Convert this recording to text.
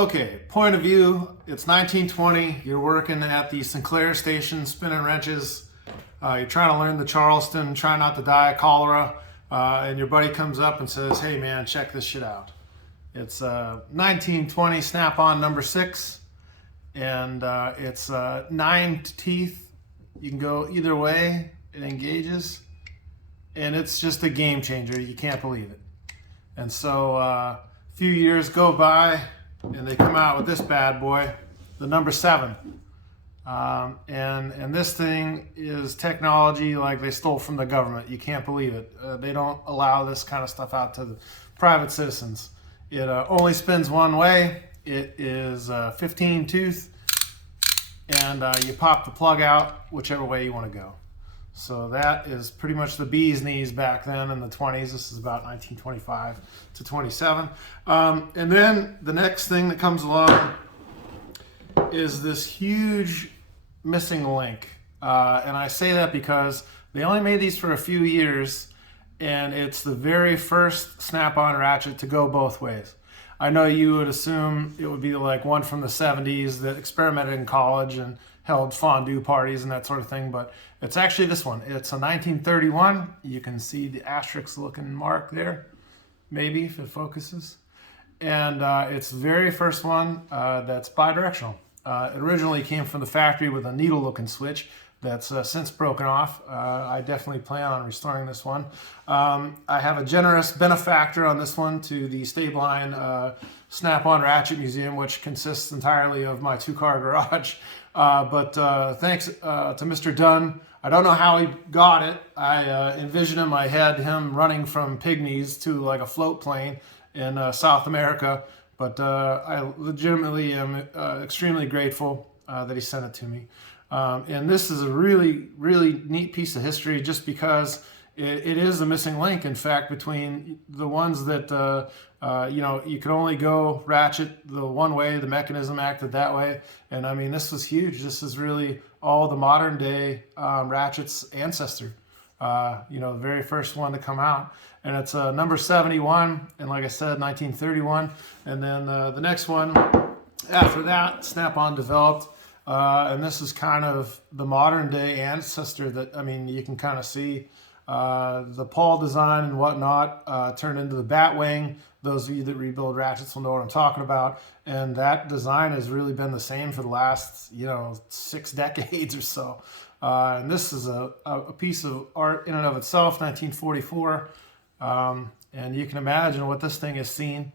Okay, point of view, it's 1920, you're working at the Sinclair station spinning wrenches, you're trying to learn the Charleston, trying not to die of cholera, and your buddy comes up and says, hey man, check this shit out. It's 1920 Snap-on number 6, and it's 9 teeth. You can go either way, it engages, and it's just a game changer, you can't believe it. And so a few years go by, and they come out with this bad boy, the number 7. And this thing is technology like they stole from the government. You can't believe it. They don't allow this kind of stuff out to the private citizens. It only spins one way. It is 15 tooth, and you pop the plug out whichever way you want to go. So that is pretty much the bee's knees back then in the 20s. This is about 1925 to 27. And then the next thing that comes along is this huge missing link. And I say that because they only made these for a few years, and it's the very first Snap-on ratchet to go both ways. I know you would assume it would be like one from the 70s that experimented in college and held fondue parties and that sort of thing, but it's actually this one. It's a 1931. You can see the asterisk looking mark there, maybe if it focuses. And it's the very first one that's bidirectional. It originally came from the factory with a needle looking switch that's since broken off. I definitely plan on restoring this one. I have a generous benefactor on this one to the Stabline Snap-on Ratchet Museum, which consists entirely of my 2-car garage. But thanks to Mr. Dunn. I don't know how he got it. I envision in my head him running from pygmies to like a float plane in South America. But I legitimately am extremely grateful that he sent it to me. And this is a really, really neat piece of history just because it is a missing link, in fact, between the ones that, you can only go ratchet the one way, the mechanism acted that way. And I mean, this was huge. This is really all the modern day ratchet's ancestor, the very first one to come out. And it's number 71, and like I said, 1931. And then the next one after that, Snap-on developed. And this is kind of the modern day ancestor that, I mean, you can kind of see the Paul design and whatnot turned into the bat wing. Those of you that rebuild ratchets will know what I'm talking about. And that design has really been the same for the last, 6 decades or so. And this is a piece of art in and of itself, 1944. And you can imagine what this thing has seen.